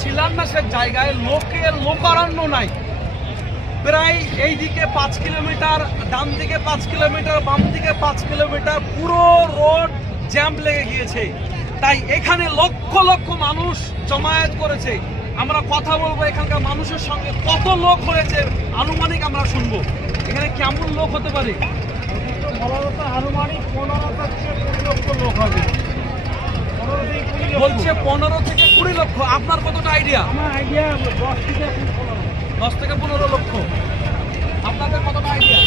শিলান্যাসের জায়গায় লোকারণ্য নাই। প্রায় এই দিকে 5 কিলোমিটার, ডান দিকে 5 কিলোমিটার, বাম দিকে 5 কিলোমিটার পুরো রোড জ্যাম লেগে গিয়েছে। তাই এখানে লক্ষ লক্ষ মানুষ জমায়েত করেছে। আমরা কথা বলবো এখানকার মানুষের সঙ্গে, কত লোক হয়েছে আনুমানিক আমরা শুনবো। এখানে কেমন লোক হতে পারে? আনুমানিক 15 থেকে 20 লক্ষ লোক হবে। বলছে 15 থেকে 20 লক্ষ। আপনার কতটা আইডিয়া? আমার আইডিয়া 10 থেকে 15 লক্ষ। আপনাদের কতটা আইডিয়া?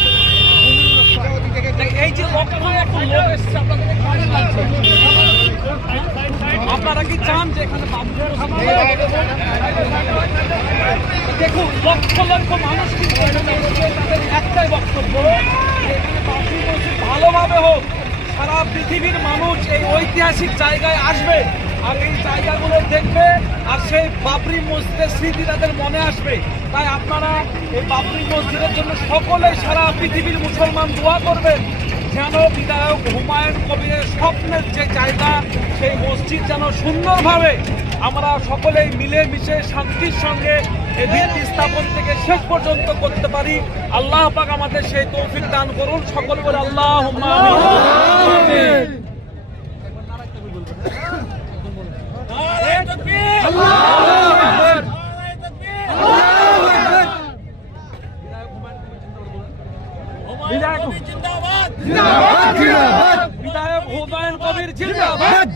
এই যে লক্ষ লক্ষ লোক এসেছে, আপনাদের কেমন লাগছে? আপনারা কি চান যে এখানে দেখুন লক্ষ লক্ষ মানুষ কিন্তু এখানে এসেছে, তাদের একটাই বক্তব্য, এখানে বাবরি মসজিদ ভালোভাবে হোক। সারা পৃথিবীর মানুষ এই ঐতিহাসিক জায়গায় আসবে আর এই জায়গাগুলো দেখবে, আর সেই বাবরি মসজিদের স্মৃতি তাদের মনে আসবে। তাই আপনারা এই বাবরি মসজিদের জন্য সকলেই সারা পৃথিবীর মুসলমান দোয়া করবেন, যেন বিধায়ক হুমায়ুন কবিরের স্বপ্নের যে জায়গা, সেই মসজিদ যেন সুন্দরভাবে আমরা সকলেই মিলেমিশে শান্তির সঙ্গে এই ভিত্তি স্থাপন থেকে শেষ পর্যন্ত করতে পারি। আল্লাহ পাক আমাদের সেই তৌফিক দান করুন। সকল বলে আল্লাহুম্মা আমিন। বিধায়ক হুমায়ুন কবির জিন্দাবাদ।